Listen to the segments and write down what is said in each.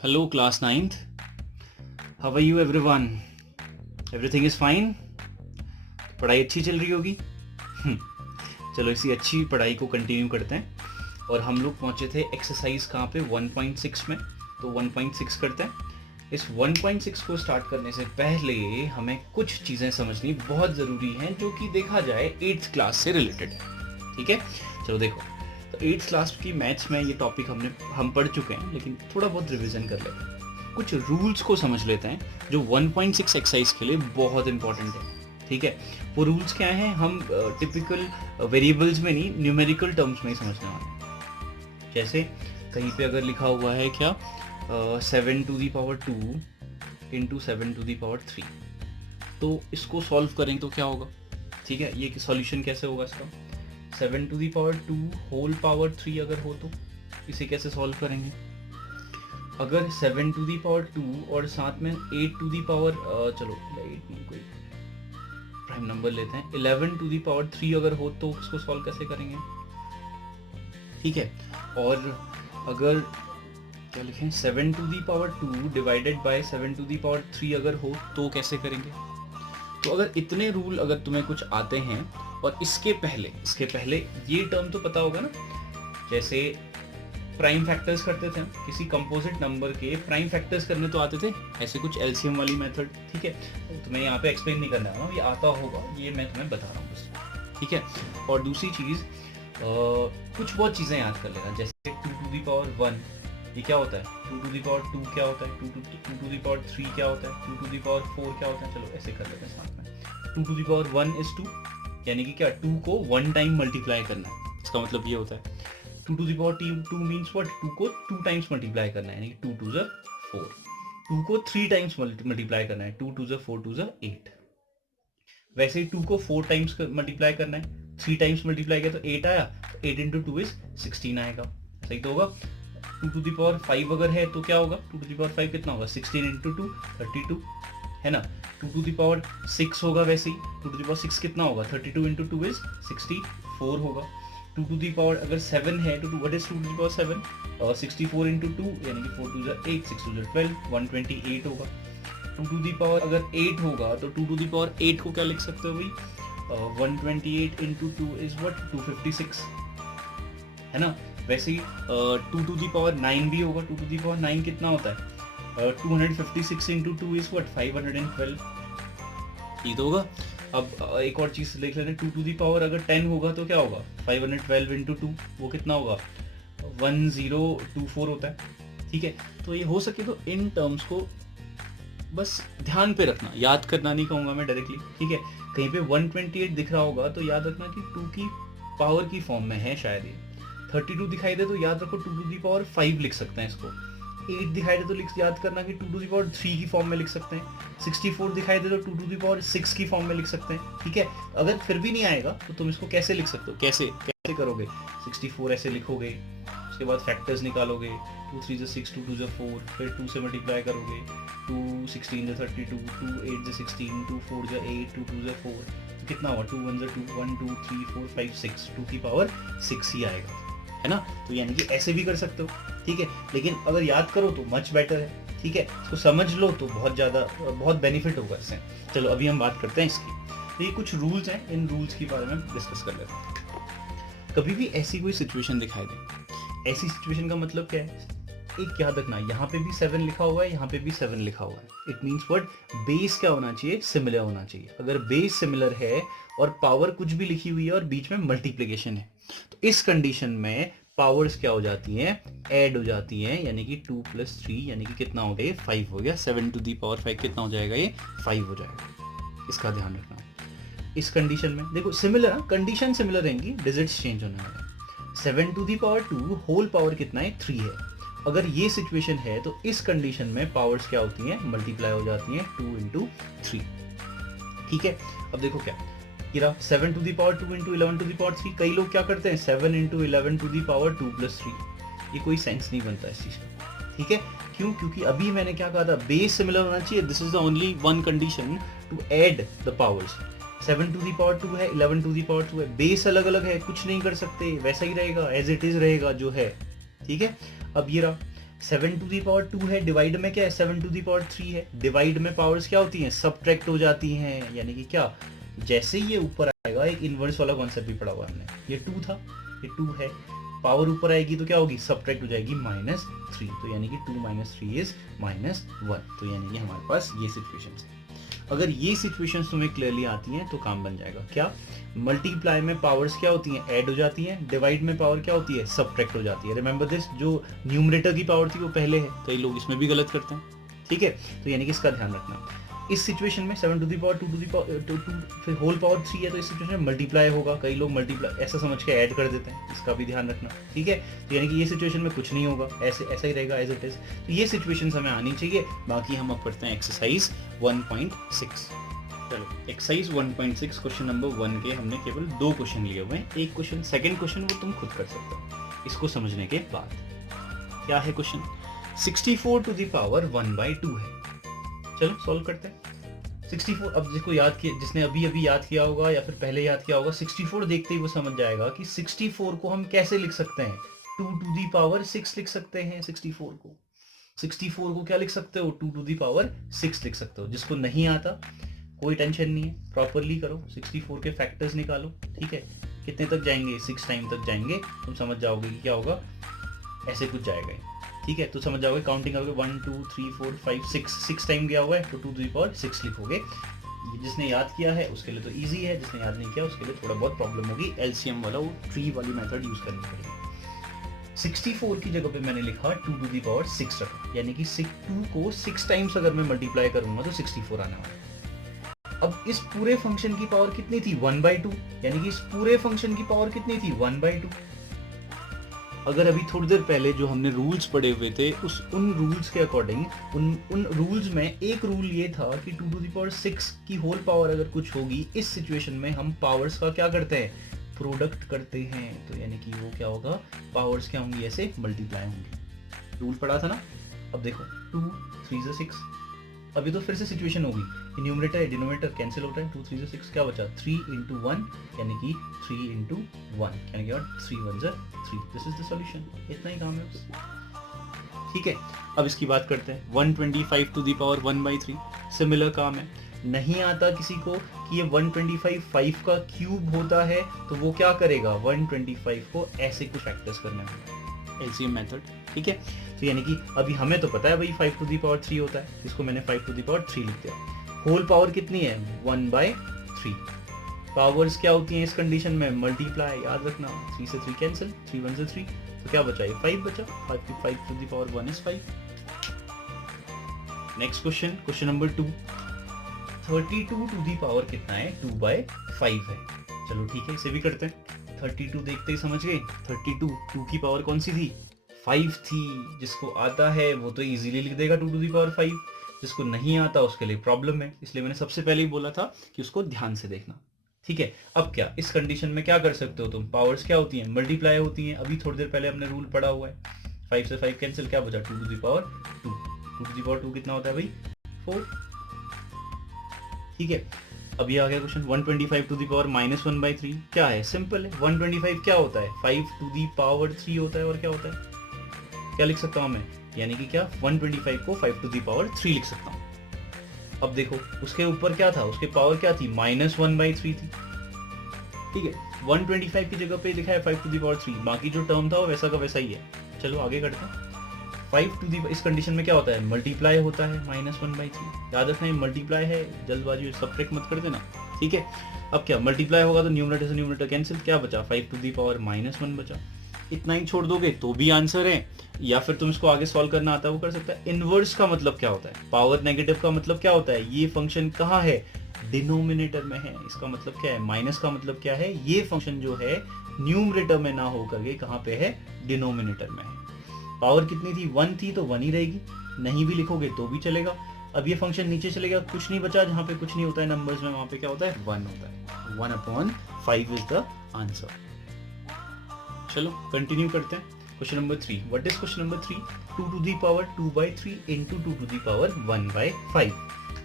Hello, class ninth. How are you, everyone? Everything is fine? पढ़ाई अच्छी चल रही होगी? चलो इसी अच्छी पढ़ाई को कंटिन्यू करते हैं और हम लोग पहुंचे थे एक्सरसाइज कहाँ पे 1.6 में, तो 1.6 करते हैं। इस 1.6 को स्टार्ट करने से पहले हमें कुछ चीज़ें समझनी बहुत ज़रूरी हैं जो कि देखा जाए 8th क्लास से रिलेटेड है। ठीक है, चलो देखो, तो 8th क्लास की मैथ्स में ये टॉपिक हम पढ़ चुके हैं, लेकिन थोड़ा बहुत रिवीजन कर लेते हैं। कुछ रूल्स को समझ लेते हैं जो 1.6 एक्सरसाइज के लिए बहुत इंपॉर्टेंट है। ठीक है, वो रूल्स क्या हैं हम टिपिकल वेरिएबल्स में नहीं, न्यूमेरिकल टर्म्स में ही समझने वाले हैं। जैसे कहीं पे अगर लिखा हुआ है क्या 7⁻² इंटू 7⁻3, तो इसको सॉल्व करें तो क्या होगा? ठीक है, ये सॉल्यूशन कैसे होगा इसका? 7⁻² होल पावर 3 अगर हो तो इसे कैसे सॉल्व करेंगे? अगर 7⁻² और साथ में 8 चलो 8 नहीं, कोई प्राइम नंबर लेते हैं, 11⁻3 अगर हो तो उसको सॉल्व कैसे करेंगे? ठीक है, और अगर क्या लिखें 7⁻² डिवाइडेड बाय 7⁻3 अगर हो तो कैसे करेंगे? तो अगर इतने रूल अगर तुम्हें कुछ आते हैं, और इसके पहले ये टर्म तो पता होगा ना, जैसे प्राइम फैक्टर्स करते थे हम, किसी कंपोजिट नंबर के प्राइम फैक्टर्स करने तो आते थे, ऐसे कुछ एलसीएम वाली मेथड। ठीक है, तुम्हें यहाँ पे एक्सप्लेन नहीं करना है, ये आता होगा, ये मैं तुम्हें बता रहा हूँ बस। ठीक है, और दूसरी चीज़ कुछ बहुत चीज़ें याद कर लेना, जैसे 2⁻1 ये क्या होता है, 2⁻2 क्या होता है, 2⁻3 क्या होता है, 2⁻4 क्या होता है। चलो ऐसे कर लेते हैं साथ में। 2⁻1 इज 2, यानी कि क्या 2 को 1 टाइम मल्टीप्लाई करना है, इसका मतलब ये होता है। 2⁻2 मीन्स व्हाट, 2 को 2 टाइम्स मल्टीप्लाई करना है, यानी कि 2 2 4। 2 को 3 टाइम्स मल्टीप्लाई करना है, 2 2 4 2 8। वैसे ही 2 को 4 टाइम्स मल्टीप्लाई करना है, 3 टाइम्स मल्टीप्लाई किया तो 8 आया, तो 8 इंटू 2 इज 16 आएगा। सही तो होगा। 2⁻5 अगर है तो क्या होगा, 2⁻5 कितना होगा, 16 इंटू 2 32 है ना। 2⁻6 होगा, वैसे ही 2⁻6 कितना होगा, 32 इंटू 2 इज 64 होगा। 2 अगर 7 है तो व्हाट इज 2⁻7, 64 इंटू 2 यानी कि 4 2 8, 6 2 12, 128 होगा। 2 अगर 8 होगा तो 2⁸ को क्या लिख सकते हो भाई, 128 इंटू 2 इज व्हाट, 256 है ना। वैसे ही 2⁹ भी होगा, 2⁹ कितना होता है, 256 इंटू 2 इज व्हाट, 512। ये तो होगा। अब एक और चीज देख लेते हैं, 2 अगर 10 होगा तो क्या होगा, 512 इंटू 2 वो कितना होगा, 1024 होता है। ठीक है, तो ये हो सके तो इन टर्म्स को बस ध्यान पे रखना, याद करना नहीं कहूँगा मैं डायरेक्टली। ठीक है, कहीं पे 128 दिख रहा होगा तो याद रखना कि 2 की पावर की फॉर्म में है शायद ये। 32 दिखाई दे तो याद रखो 2⁵ लिख सकते हैं इसको। 8 दिखाई दे तो याद करना कि 2⁵ की फॉर्म में लिख सकते हैं। 64 दिखाई दे तो 2⁵ की फॉर्म में लिख सकते हैं। ठीक है, अगर फिर भी नहीं आएगा तो तुम इसको कैसे लिख सकते हो, कैसे कैसे करोगे, 64 ऐसे लिखोगे, उसके बाद फैक्टर्स निकालोगे, 2 3 6, 2 2 4, फिर 2 से मल्टीप्लाई करोगे, 2 16 32, 2 8 16, 2 4 8, 2 2 4, तो कितना हुआ, 2 1 2, 1 2 3 4 5 6, 2 की पावर 6 ही आएगा, है ना। तो यानी कि ऐसे भी कर सकते हो। ठीक है, लेकिन अगर याद करो तो मच बेटर है। ठीक है, इसको समझ लो तो बहुत बेनिफिट होगा इससे। चलो अभी हम बात करते हैं इसकी। तो ये कुछ रूल्स हैं, इन रूल्स के बारे में डिस्कस कर लेते हैं। कभी भी ऐसी कोई सिचुएशन दिखाई दे, ऐसी सिचुएशन का मतलब क्या है, एक याद रखना, यहाँ पे भी 7 लिखा हुआ है, यहाँ पे भी 7 लिखा हुआ है। इट मीन्स व्हाट, बेस क्या होना चाहिए, सिमिलर होना चाहिए। अगर बेस सिमिलर है और पावर कुछ भी लिखी हुई है और बीच में मल्टीप्लिकेशन है, तो इस कंडीशन में पावर्स क्या हो जाती हैं, ऐड हो जाती हैं, यानी कि 2 + 3 यानी कि कितना हो गया, 5 हो गया। 7⁵ कितना हो जाएगा, ये 5 हो जाएगा। इसका ध्यान रखना। इस कंडीशन में देखो सिमिलर, कंडीशन सिमिलर रहेंगी, डिजिट्स चेंज होने वाले हैं। 7⁻2 होल पावर कितना है, 3 है। अगर ये सिचुएशन है तो इस कंडीशन में पावर्स क्या होती हैं, मल्टीप्लाई हो जाती हैं 2 इंटू 3। ठीक है, अब देखो क्या 7⁻2 इंटू 11⁻3, कई लोग क्या करते हैं 7 इंटू 11⁻2 + 3, ये कोई सेंस नहीं बनता इस चीज का। ठीक है, क्यों, क्योंकि अभी मैंने क्या कहा था, बेस सिमिलर होना चाहिए। This is the only one condition to add the powers. 7⁻2 है, 11⁻2 है, बेस अलग अलग है, कुछ नहीं कर सकते, वैसा ही रहेगा, एज इट इज रहेगा जो है। ठीक है, अब ये रहा 7 टू दी पावर 2 है, डिवाइड में क्या है 7 टू दी पावर 3 है, डिवाइड में पावर्स क्या होती हैं, सब्ट्रैक्ट हो जाती हैं, यानी कि क्या, जैसे ही ये ऊपर आएगा, एक इनवर्स वाला कॉन्सेप्ट भी पढ़ा हुआ हमने, ये 2 था, ये 2 है, पावर ऊपर आएगी तो क्या होगी, सब्ट्रैक्ट हो जाएगी -3, तो यानी कि 2 - 3 इज -1, तो यानी कि हमारे पास ये सिचुएशंस है। अगर ये सिचुएशंस तुम्हें क्लियरली आती हैं तो काम बन जाएगा। क्या, मल्टीप्लाई में पावर्स क्या होती हैं, ऐड हो जाती हैं, डिवाइड में पावर क्या होती है, सब्ट्रैक्ट हो जाती है। रिमेंबर दिस, जो न्यूमरेटर की पावर थी वो पहले है, कई लोग इसमें भी गलत करते हैं, ठीक है, तो यानी कि इसका ध्यान रखना। इस सिचुएशन में 7 to the power 2 to the power 2 फिर होल पावर 3 है, तो इस सिचुएशन में मल्टीप्लाई होगा, कई लोग मल्टीप्लाई ऐसा समझ के ऐड कर देते हैं, इसका भी ध्यान रखना, ठीक है। तो यानी कि ये सिचुएशन में कुछ नहीं होगा, ऐसा ही रहेगा एज इट इज। तो ये सिचुएशन हमें आनी चाहिए। बाकी हम अब करते हैं एक्सरसाइज 1.6। चलो, एक्सरसाइज 1.6 क्वेश्चन नंबर 1 के हमने केवल 2 क्वेश्चन लिए हुए हैं। एक क्वेश्चन, सेकंड क्वेश्चन वो तुम खुद कर सकते हो इसको समझने के बाद। क्या है क्वेश्चन, 64 टू दी पावर 1/2 है। चलो सॉल्व करते हैं। 64, अब जिसको याद किया, जिसने अभी याद किया होगा या फिर पहले याद किया होगा, 64 देखते ही वो समझ जाएगा कि 64 को हम कैसे लिख सकते हैं, 2 टू दी पावर 6 लिख सकते हैं। 64 को क्या लिख सकते हो, 2 टू दी पावर 6 लिख सकते हो। जिसको नहीं आता कोई टेंशन नहीं है, प्रॉपरली करो, 64 के फैक्टर्स निकालो, ठीक है। कितने तक जाएंगे, 6 टाइम तक जाएंगे, तुम समझ जाओगे कि क्या होगा, ऐसे कुछ जाएगा, ठीक है। तो समझ जाओगे, काउंटिंग करोगे 1 2 3 4 5 6 टाइम गया हुआ है, तो 2 टू दी पावर 6 लिखोगे। जिसने याद किया है उसके लिए तो इजी है, जिसने याद नहीं किया उसके लिए थोड़ा बहुत प्रॉब्लम होगी, एलसीएम वाला वो ट्री वाली मेथड यूज करनी पड़ेगी। 64 की जगह पे मैंने लिखा 2 टू दी पावर 6 रखा, यानी कि 2 को 6 टाइम्स अगर मैं मल्टीप्लाई करूंगा तो 64 आने वाला है। अब इस पूरे फंक्शन की पावर कितनी थी, 1/2, यानी कि इस पूरे फंक्शन की पावर कितनी थी, 1/2। अगर अभी थोड़ी देर पहले जो हमने रूल्स पढ़े हुए थे, उन रूल्स के अकॉर्डिंग, उन रूल्स में एक रूल ये था कि 2 टू द पावर 6 की होल पावर अगर कुछ होगी, इस सिचुएशन में हम पावर्स का क्या करते हैं, प्रोडक्ट करते हैं। तो यानी कि वो क्या होगा, पावर्स क्या होंगी, ऐसे मल्टीप्लाई होंगे। रूल पढ़ा था ना। अब देखो 2 3 6, अभी तो फिर से सिचुएशन होगी, न्यूमरेटर है डिनोमिनेटर कैंसिल होता है, 2 3 6 क्या बचा, 3 × 1 यानी कि 3 × 1 यानी कि 3 1 3। दिस इज द सॉल्यूशन, इतना ही काम है बस, ठीक है। अब इसकी बात करते हैं 125 टू दी पावर 1/3, सिमिलर काम है। नहीं आता किसी को कि ये 125 5 का क्यूब होता है, तो वो क्या करेगा, 125 को ऐसे कुछ फैक्टर्स करने होगा, एलसीएम मेथड, ठीक है। तो यानी कि अभी हमें तो पता है भाई 5 टू दी पावर 3 होता है, इसको मैंने 5 टू दी पावर 3 लिख दिया। होल पावर कितनी है, 1/3। पावर्स क्या होती हैं इस कंडीशन में, मल्टीप्लाई, याद रखना, 3 से 3 कैंसिल, 3 1 3, तो क्या बचा, 5 बचा, 5 to the power 1 is 5। Next question, question number 2, 32 to the power कितना है, 2/5 है। चलो ठीक है, इसे भी करते हैं। 32 देखते ही समझ गए, 32 2 की पावर कौन सी थी, 5 थी। जिसको आता है वो तो इजीली लिख देगा 2 टू दी पावर 5, जिसको नहीं आता उसके लिए प्रॉब्लम है, इसलिए मैंने सबसे पहले ही बोला था कि उसको ध्यान से देखना, ठीक है। अब क्या, इस कंडीशन में क्या कर सकते हो तुम, पावर्स क्या होती हैं, मल्टीप्लाई होती हैं। अभी थोड़ी देर पहले हमने रूल पढ़ा हुआ है, 5 से 5 कैंसिल, क्या बचा, 2 to the power 2। 2 to the power 2 कितना होता है भाई, 4, ठीक है। अब ये आ गया क्वेश्चन 125 टू दी पावर -1/3, क्या है, सिंपल है। 125 क्या होता है, 5 टू दी पावर 3 होता है, और क्या होता है, क्या लिख सकता हूं मैं, यानी कि क्या, 125 को 5 टू दी पावर 3 लिख सकता हूं। अब देखो उसके ऊपर क्या था, उसके पावर क्या थी, -1/3 थी, ठीक है। 125 की जगह पे लिखा है 5 टू दी पावर 3, बाकी जो टर्म था वो वैसा का वैसा ही है। चलो आगे करते हैं। 5 टू दी, इस कंडीशन में क्या होता है, मल्टीप्लाई होता है, -1/3, याद रखना, मल्टीप्लाई है, जल्दबाजी सब्ट्रैक्ट मत कर देना, ठीक है। अब क्या, मल्टीप्लाई होगा तो न्यूमरेटर से न्यूमरेटर कैंसिल, क्या बचा, 5 टू दी पावर -1 बचा। इतना ही छोड़ दोगे तो भी आंसर है, या फिर तुम इसको आगे सॉल्व करना आता है वो कर सकता है। इनवर्स का मतलब क्या होता है, पावर नेगेटिव का मतलब क्या होता है, ये फंक्शन कहाँ है, डिनोमिनेटर में है, इसका मतलब क्या है, माइनस का मतलब क्या है, ये फंक्शन जो है न्यूमरेटर में ना होकर के कहाँ पे है, डिनोमिनेटर में है। पावर कितनी थी, 1 थी, तो 1 ही रहेगी, नहीं भी लिखोगे तो भी चलेगा। अब ये फंक्शन नीचे चलेगा, कुछ नहीं बचा, जहाँ पे कुछ नहीं होता है नंबर्स में, वहां पे क्या होता है, 1 होता है। 1/5 इज द आंसर। चलो कंटिन्यू करते हैं। Question number 3, what is question number 3, 2 to the power 2/3 into 2 to the power 1/5।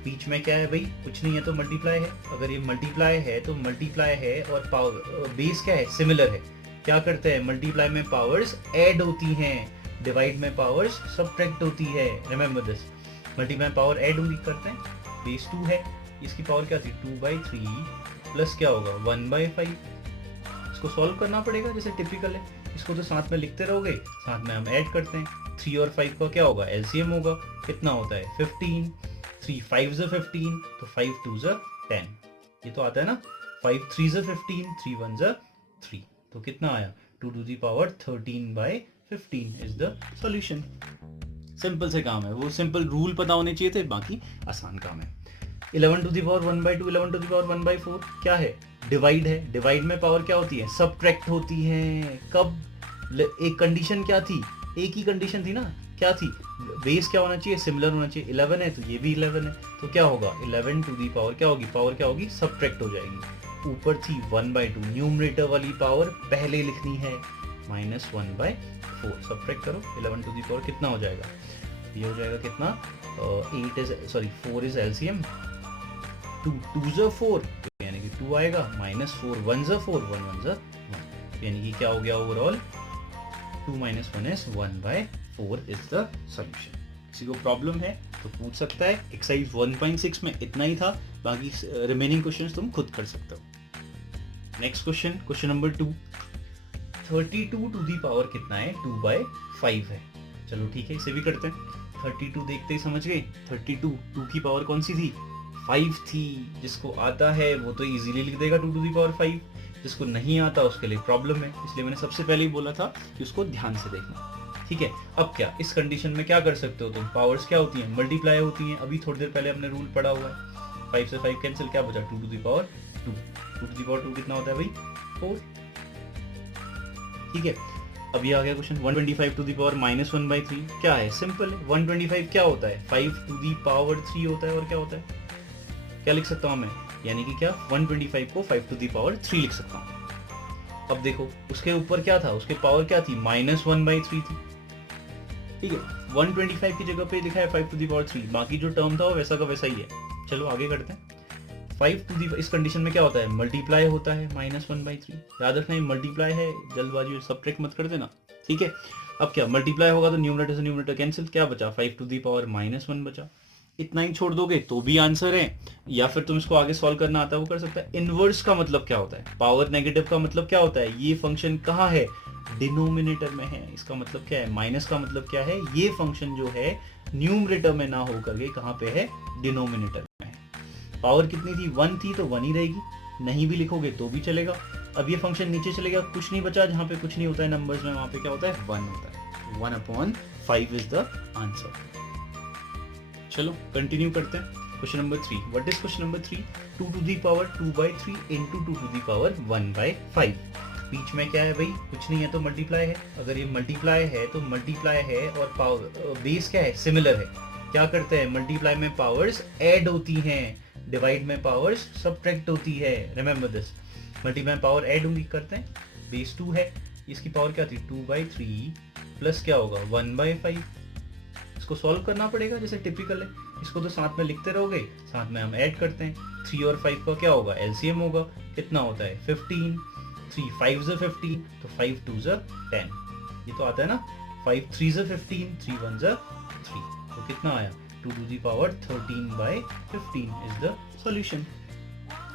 बीच में क्या है भाई, कुछ नहीं है तो मल्टीप्लाई है। अगर ये मल्टीप्लाई है तो मल्टीप्लाई है, और पावर बेस क्या है, सिमिलर है। क्या करते हैं, मल्टीप्लाई में पावर्स ऐड होती हैं, डिवाइड में पावर्स सब्ट्रैक्ट होती है, remember this. Multiply power add होंगी, करते हैं, बेस 2 है, इसकी पावर क्या थी 2/3 प्लस क्या होगा 1/5। इसको सॉल्व करना पड़ेगा जैसे टिपिकल है, इसको तो साथ में लिखते रहोगे, साथ में हम ऐड करते हैं। 3 और 5 का क्या होगा एलसीएम होगा, कितना होता है 15, 3 5 ज़ 15 तो 5 2 ज़ 10, ये तो आता है ना, 5 3 ज़ 15 3 1 ज़ 3, तो कितना आया 2 to the power 13/15 is the solution. Simple से काम है, वो सिंपल रूल पता होने चाहिए थे, बाकी आसान काम है। 11 to the power 1/2, 11 to the power 1/4 क्या है, डिवाइड है, डिवाइड में पावर क्या होती है सब्ट्रैक्ट होती है। कब, एक कंडीशन क्या थी, एक ही कंडीशन थी ना, क्या थी, बेस क्या होना चाहिए सिमिलर होना चाहिए, 11 है तो ये भी 11 है, तो क्या होगा 11 to the power क्या होगी, पावर क्या होगी सब्ट्रैक्ट हो जाएगी। ऊपर थी 1/2, न्यूमरेटर वाली पावर पहले लिखनी है, -1/4 सब्ट्रैक्ट करो, 11 to the power कितना हो जाएगा, ये हो जाएगा कितना 4 इज एलसीएम, 2 2 ज़ 4 यानी कि 2 आएगा, -4 1 ज़ 4 1 1 ज़ 1 यानी कि क्या हो गया overall 2 - 1 is 1/4 is the solution. किसी को प्रॉब्लम है तो पूछ सकता है। एक्सरसाइज 1.6 में इतना ही था, बाकी रिमेनिंग क्वेश्चंस तुम खुद कर सकते हो। Next question, question number 2, 32 to the power कितना है 2/5 है। चलो ठीक है, इसे भी करते हैं। 32 देखते ही समझ गए, 32 2 की पावर कौन सी थी 5 थी, जिसको आता है वो तो इजीली लिख देगा 2 to the power 5, जिसको नहीं आता उसके लिए प्रॉब्लम है, इसलिए मैंने सबसे पहले ही बोला था कि उसको ध्यान से देखना। ठीक है, अब क्या इस कंडीशन में क्या कर सकते हो तुम, पावर्स क्या होती हैं मल्टीप्लाई होती हैं, अभी थोड़ी देर पहले हमने रूल पढ़ा हुआ है, 5 से 5 कैंसिल, क्या बचा 2 to the power 2, 2 to the power 2 कितना होता है भाई 4। ठीक है, अब ये आ गया क्वेश्चन 125 to the power -1/3 क्या है, सिंपल है, 125 क्या होता है 5 to the power 3 होता है, और क्या होता है, क्या लिख सकता हूं मैं, यानी कि क्या 125 को 5 to the power 3 लिख सकता हूं। अब देखो उसके ऊपर क्या था, उसके पावर क्या थी -1/3 थी। ठीक है, 125 की जगह पे लिखा है 5 to the power 3, बाकी जो टर्म था वो वैसा का वैसा ही है। चलो आगे करते हैं। 5 to the, इस कंडीशन में क्या होता है मल्टीप्लाई होता है -1/3, याद रखना ये मल्टीप्लाई है, जल्दबाजी में सब्ट्रैक्ट मत कर देना। ठीक है, अब क्या मल्टीप्लाई होगा तो न्यूमरेटर से न्यूमरेटर कैंसिल, क्या बचा 5 to the power -1 बचा। इतना ही छोड़ दोगे तो भी आंसर है, या फिर तुम इसको आगे सॉल्व करना आता है वो कर सकता है। इनवर्स का मतलब क्या होता है, पावर नेगेटिव का मतलब क्या होता है, ये फंक्शन कहाँ है डिनोमिनेटर में है, इसका मतलब क्या है, माइनस का मतलब क्या है, ये फंक्शन जो है न्यूमरेटर में ना होकर के कहाँ पे है डिनोमिनेटर में है। पावर कितनी थी 1 थी तो 1 ही रहेगी, नहीं भी लिखोगे तो भी चलेगा। अब ये फंक्शन नीचे चलेगा, कुछ नहीं बचा, जहाँ पे कुछ नहीं होता है नंबर्स में वहां पे क्या होता है 1 होता है, 1/5 इज द आंसर। चलो कंटिन्यू करते हैं। Question number 3, what is question number 3, 2 to the power 2/3 into 2 to the power 1/5। बीच में क्या है भाई, कुछ नहीं है तो मल्टीप्लाई है, अगर ये मल्टीप्लाई है तो मल्टीप्लाई है, और पावर बेस क्या है सिमिलर है, क्या करते हैं मल्टीप्लाई में पावर्स ऐड होती हैं, डिवाइड में पावर्स सब्ट्रैक्ट होती है, रिमेंबर दिस। मल्टीप्लाई में पावर ऐड होंगी, करते हैं, बेस 2 है, इसकी पावर क्या थी 2/3 प्लस क्या होगा 1/5। इसको सॉल्व करना पड़ेगा जैसे टिपिकल है, इसको तो साथ में लिखते रहोगे, साथ में हम ऐड करते हैं। 3 और 5 का क्या होगा एलसीएम होगा, कितना होता है 15, 3 5 ज़ 15 तो 5 2 ज़ 10, ये तो आता है ना, 5 3 ज़ 15 3 1 ज़ 3, तो कितना आया 2 to the power 13/15 is the solution.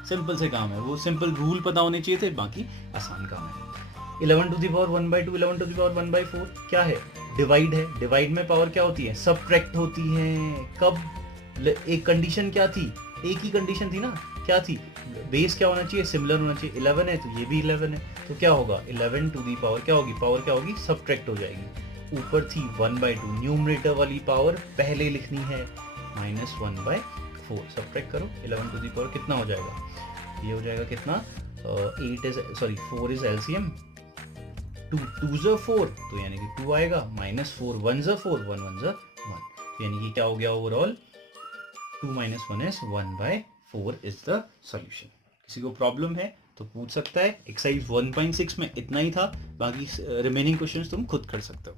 Simple से काम है, वो सिंपल रूल पता होने चाहिए थे, बाकी आसान काम है। 11 to the power 1/2, 11 to the power 1/4 क्या है, डिवाइड है, डिवाइड में पावर क्या होती है सब्ट्रैक्ट होती है। कब, एक कंडीशन क्या थी, एक ही कंडीशन थी ना, क्या थी, बेस क्या होना चाहिए सिमिलर होना चाहिए, 11 है तो ये भी 11 है, तो क्या होगा 11 to the power क्या होगी, पावर क्या होगी सब्ट्रैक्ट हो जाएगी। ऊपर थी 1/2, न्यूमरेटर वाली पावर पहले लिखनी है, -1/4 सब्ट्रैक्ट करो, 11 to the power कितना हो जाएगा, ये हो जाएगा कितना 4 इज एलसीएम, 2 2 ज़ 4 तो यानी कि 2 आएगा, -4 1 ज़ 4 1 1 ज़ 1, यानी कि क्या हो गया overall 2 - 1 is 1/4 is the solution. किसी को प्रॉब्लम है तो पूछ सकता है। एक्सरसाइज 1.6 में इतना ही था, बाकी रिमेनिंग क्वेश्चंस तुम खुद कर सकते हो।